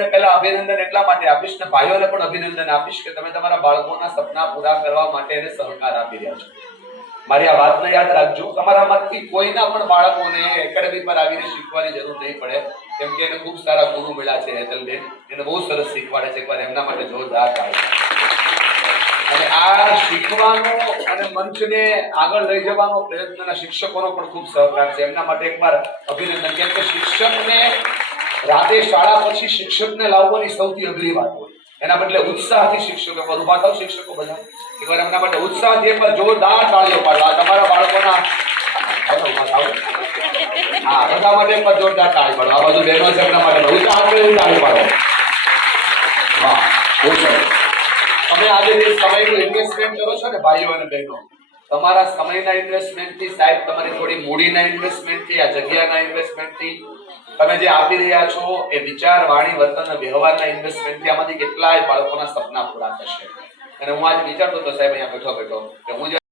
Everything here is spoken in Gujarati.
પહેલા અભિનંદન એટલા માટે આપીશ ને ભાઈઓને પણ અભિનંદન આપીશ કે તમે તમારા બાળકોના સપના પૂરા કરવા માટે એને સહકાર આપી રહ્યા છો. મારી આ વાતને યાદ રાખજો. તમારામાંથી કોઈના પણ બાળકોને એકેડમી પર આવીને શીખવાની જરૂર નહીં પડે, કેમ કે એને ખૂબ સારા ગુરુ મળ્યા છે. હેતલબેન એને બહુ સરસ શીખવાડે છે. એકવાર એમના માટે જોરદાર તાળી. અને આ શીખવાનો અને મંચને આગળ લઈ જવાનો પ્રયત્નના શિક્ષકોનો પણ ખૂબ સહકાર છે. એમના માટે એકવાર અભિનંદન. કેમ કે શિક્ષકને રાતે શાળા પછી શિક્ષકને લાવવાની સૌથી અઘરી વાત હોય. એના બદલે ઉત્સાહથી શિક્ષકો પર ઉભા થાવ. શિક્ષકો બધા એકવાર એમના માટે ઉત્સાહથી એકવાર જોરદાર તાળીઓ પાડવા. તમારા બાળકોના હા બધા માટે એકવાર જોરદાર તાળી પાડવા. આ બધું બહેનો છે એમના માટે ઉત્સાહ તાળી પાડો. હા બહુ સરસ. તમે આજે જે સમયનું ઇન્વેસ્ટમેન્ટ કરો છો ને ભાઈઓ અને બહેનો, તમારા સમયના ઇન્વેસ્ટમેન્ટથી, સાહેબ તમારી થોડી મૂડીના ઇન્વેસ્ટમેન્ટથી, આ જગ્યાના ઇન્વેસ્ટમેન્ટથી, તમે જે આપી રહ્યા છો એ વિચાર, વાણી, વર્તન અને વ્યવહારના ઇન્વેસ્ટમેન્ટથી આમાંથી કેટલાય બાળકોના સપના પૂરા થશે. અને હું આજે વિચારતો હતો સાહેબ અહીંયા બેઠો કે હું